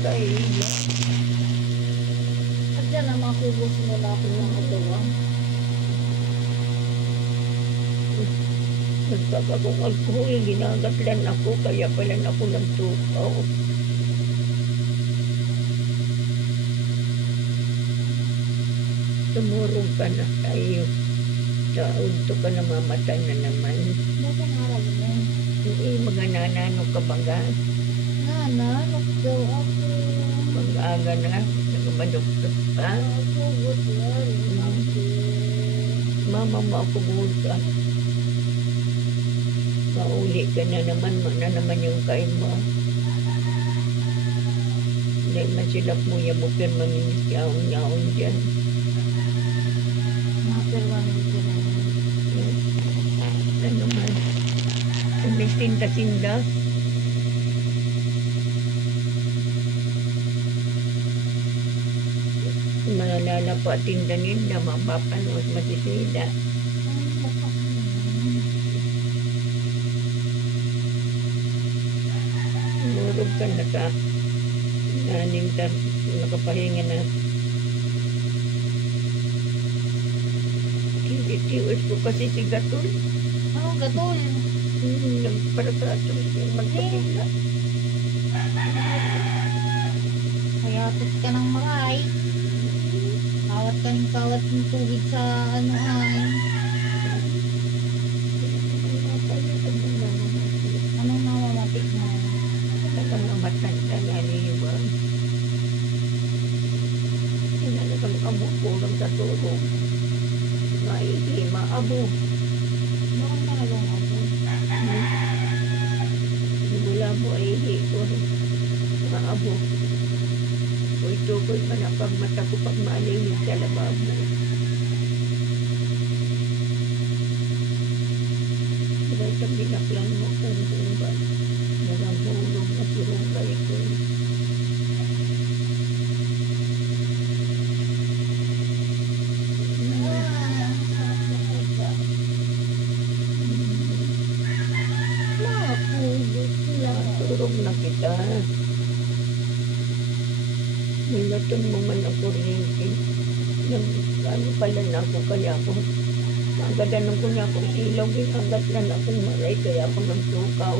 kaila. At yan ang mga kubos mo na ako ng atuwa. Nagpagagong alkohol, ginagatlan ako, kaya pala na ako nagtukaw. Tumurog ka na tayo. Saunto ka na mamatay na naman. Bakit ang araw mo? Mga nanano ka baga. Nananok daw ako. Mag-aga na, nagmaduktok pa. Kubot yan. Mama mo ako buka. Mauli ka na naman, mana naman yung kain mo. Dahil masilap mo yabukin maninis yaon-yaon dyan. Maperwanin ko na. Ano man. Ang may tinda-tinda. Malalala pa tinda nila, mapapanood masisida. Murog ka na ka. Nanintan, nakapahinga na. Tiwis ko kasi si Gatul. Anong gatol? Nagparatrato yung magpapila. Kayatot ka ng maray. Kawat ka ng kawat ng tubig sa ano ay. Anong namamatik mo? Talagang namatay ka gali ba? Talagang kamukulong sa tulong. Maihi, maabo. Bakit talagang ako? Mula mo ay ihi ko. Maabo. Tukoy pa na pag mata ko pag maalinig sa lababo. Dahil sa binaklang mo kung ba. Narahulog na surugay ko. Turog na kita. Nilaton mo man ako rin. Ano pala na ako kaya ako. Agadanan ko na ako ilaw. Agad na akong maray kaya ako nagtukaw.